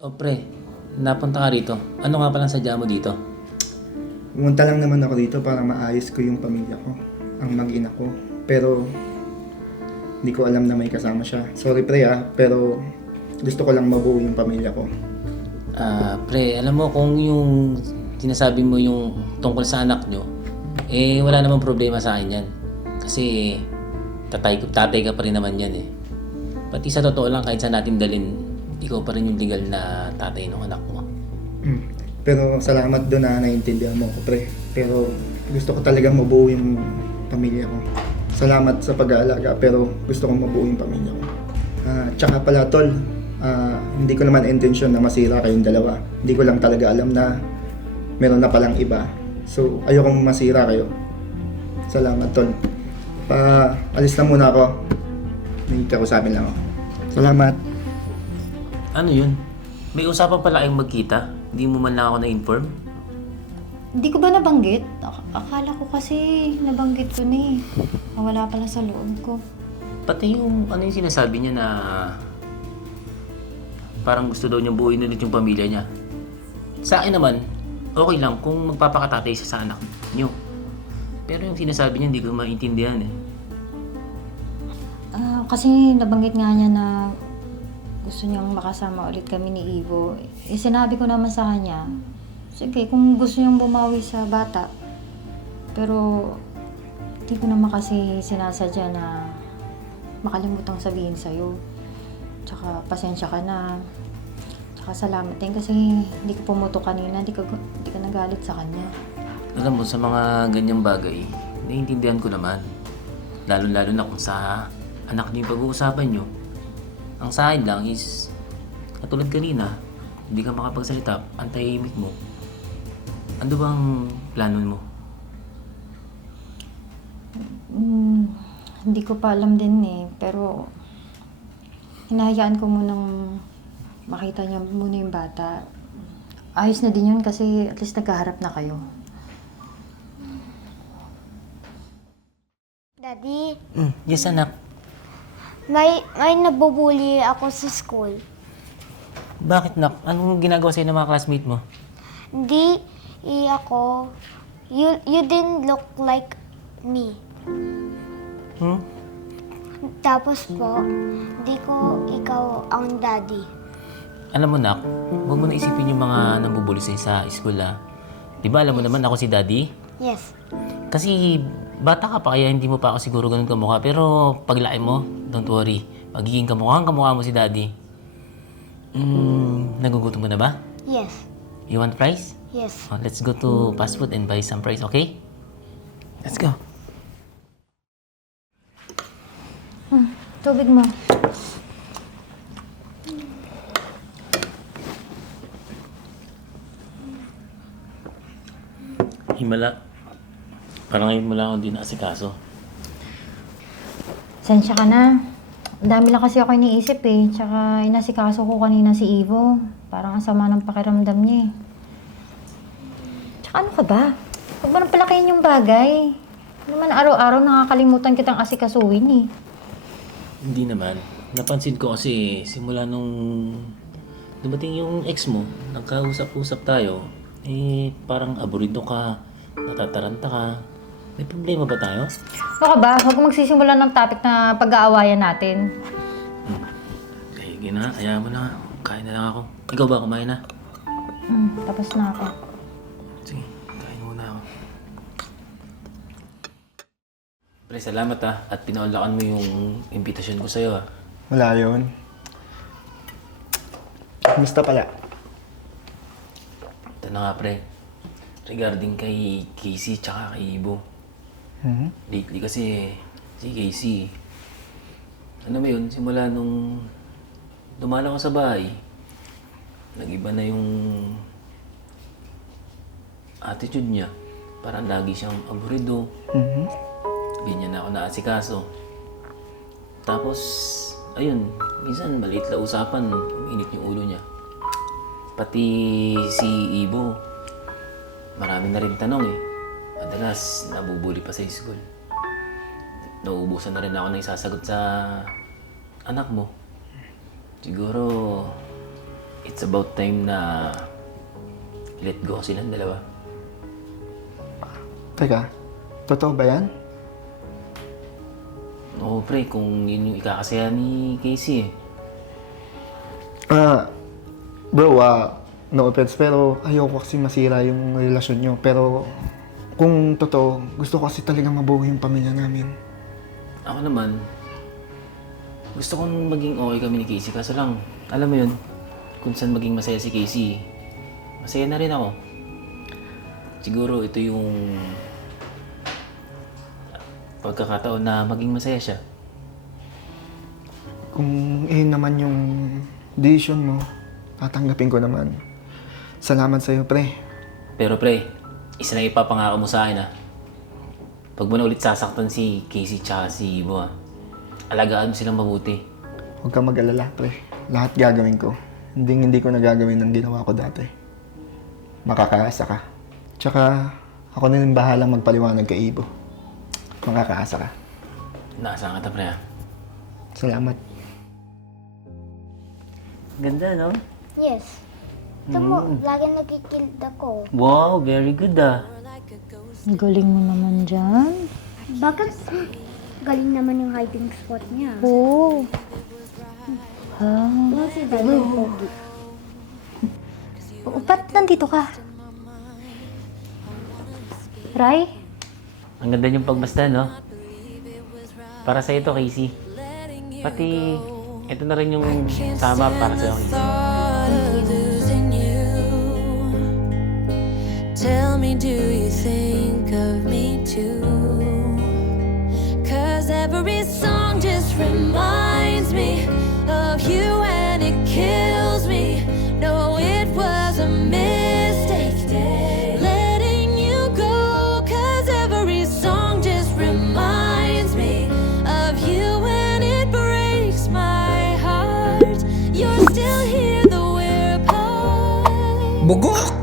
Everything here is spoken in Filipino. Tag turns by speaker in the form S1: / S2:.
S1: O pre, napunta ka rito. Ano nga palang sadya mo dito?
S2: Pumunta lang naman ako dito para maayos ko yung pamilya ko, ang mag-ina ko. Pero hindi ko alam na may kasama siya. Sorry pre pero gusto ko lang mabuo yung pamilya ko.
S1: Pre, alam mo kung yung sinasabi mo yung tungkol sa anak nyo, eh wala namang problema sa akin yan. Kasi tatay ka pa rin naman yan eh. Pati sa totoo lang, kahit saan natin dalin, ikaw pa rin yung legal na tatay ng anak mo.
S2: Pero salamat doon na naiintindihan mo ko pre. Pero gusto ko talagang mabuo yung pamilya ko. Salamat sa pag-aalaga pero gusto kong mabuo yung pamilya ko. Tsaka pala tol, hindi ko naman intensyon na masira kayong dalawa. Hindi ko lang talaga alam na meron na palang iba. So ayokong masira kayo. Salamat tol. Alis na muna ako. May kausapin lang ako. Salamat.
S1: Ano yun? May usapan pala kayong magkita? Hindi mo man lang ako na-inform?
S3: Hindi ko ba nabanggit? Akala ko kasi nabanggit ko na eh. Wala pala sa loob ko.
S1: Pati yung ano yung sinasabi niya na parang gusto daw niyang buuin ulit yung pamilya niya. Sa akin naman, okay lang kung magpapakatatay siya sa anak niyo. Pero yung sinasabi niya hindi ko maintindihan eh.
S3: Kasi nabanggit nga niya na gusto niyang makasama ulit kami ni Ivo. Eh, sinabi ko naman sa kanya, sige, kung gusto niyang bumawi sa bata. Pero, hindi ko naman kasi sinasadya na makalimutang sabihin sa'yo. Tsaka, pasensya ka na. Tsaka, salamat din kasi hindi ko pumuto kanina, hindi ka nagalit sa kanya.
S1: Alam mo, sa mga ganyang bagay, naiintindihan ko naman. Lalo-lalo na kung sa anak niyo yung pag-uusapan niyo. Ang sa akin lang is, katulad kanina, hindi ka makapagsalita, ang tahimik mo. Ano bang plano mo?
S3: Hindi ko pa alam din eh, pero hinahayaan ko munang makita niya muna yung bata. Ayos na din yun kasi at least nagkaharap na kayo.
S4: Daddy,
S1: Yes, anak.
S4: may nabubuli ako sa school.
S1: Bakit, nak? Anong ginagawa sa'yo ng mga classmate mo?
S4: Di ako. You didn't look like me. Tapos po, di ko ikaw ang daddy.
S1: Alam mo, nak, huwag mo na isipin yung mga nambubuli sa'yo sa school, ha? Di ba alam mo naman ako si daddy?
S4: Yes.
S1: Kasi bata ka pa kaya hindi mo pa ako siguro ganun kamukha. Pero paglaki mo, don't worry. Magiging kamukha mo si daddy. Nagugutom ka na ba?
S4: Yes.
S1: You want fries?
S4: Yes.
S1: Oh, let's go to fast food and buy some fries, okay? Let's go.
S3: Tubig mo.
S1: Himala. Parang ngayon mo lang ako din nakasikaso.
S3: Sensya ka na. Ang dami lang kasi ako iniisip eh. Tsaka inasikaso ko kanina si Ivo. Parang ang sama ng pakiramdam niya eh. Tsaka ano ka ba? Huwag mo nang palakihin yung bagay. Hindi naman araw-araw nakakalimutan kitang asikasuhin eh.
S1: Hindi naman. Napansin ko kasi simula nung dumating yung ex mo, nagkausap-usap tayo, eh parang aburido ka, natataranta ka. May problema ba tayo?
S3: Ano ka ba? Huwag mo magsisimula ng topic na pag-aawayan natin.
S1: Sige na, ayaw mo na. Kain na lang ako. Ikaw ba, kumain na?
S3: Tapos na ako.
S1: Sige, kain muna ako. Pre, salamat at pinaunlakan mo yung imbitasyon ko sa'yo
S2: Wala yun. Kumusta pala?
S1: Ito na nga pre, regarding kay Casey tsaka kay Ibo. Lately kasi si Casey, ano ba yun, simula nung dumala ko sa bahay, nag-iba na yung attitude niya. Parang lagi siyang aburido. Ganyan na ako naasikaso. Tapos, ayun, minsan maliit na usapan, uminit yung ulo niya. Pati si Ibo, marami na rin tanong eh. Madalas, nabubuli pa sa school. Nauubusan na rin ako ng isasagot sa anak mo. Siguro, it's about time na let go silang dalawa.
S2: Teka, totoo ba yan?
S1: Oo, pre, kung yun yung ikakasaya ni Casey eh.
S2: Bro, no offense, pero ayoko kasi masira yung relasyon nyo. Pero kung totoo, gusto ko kasi talaga mabuo yung pamilya namin.
S1: Ako naman, gusto kong maging okay kami ni Casey. Kaso lang, alam mo yun, kung saan maging masaya si Casey, masaya na rin ako. Siguro ito yung pagkakataon na maging masaya siya.
S2: Kung yun naman yung decision mo, tatanggapin ko naman. Salamat sa'yo, pre.
S1: Pero pre, isa na ipapangako mo sa akin ha. Pag mo na ulit sasaktan si Casey tsaka si Ivo ha, alagaan mo silang mabuti.
S2: Huwag kang mag-alala, pre. Lahat gagawin ko. Hindi ko na gagawin ng ginawa ko dati. Makakaasa ka. Tsaka, ako na rin bahalang magpaliwanag kay Ivo. Makakaasa ka.
S1: Naasahan ka ta pre ha.
S2: Salamat.
S1: Ganda no?
S4: Yes. Ito mo, lagi nagkikild ako.
S1: Wow, very good ah.
S3: Galing mo naman dyan.
S4: Bakit? Galing naman yung hiding spot niya.
S3: Oo.
S4: Yung si Daniel Pogi.
S3: Ba't nandito ka? Ray?
S1: Ang ganda yung pagmasdan no? Para sa ito Casey. Pati ito na rin yung tama para sa Casey.
S5: Thought of losing you. Tell me, do you think of me too? 'Cause every song just reminds me of you and it kills me. No, it was a mistake letting you go. 'Cause every song just reminds me of you and it breaks my heart. You're still here though we're apart.
S6: Bugok!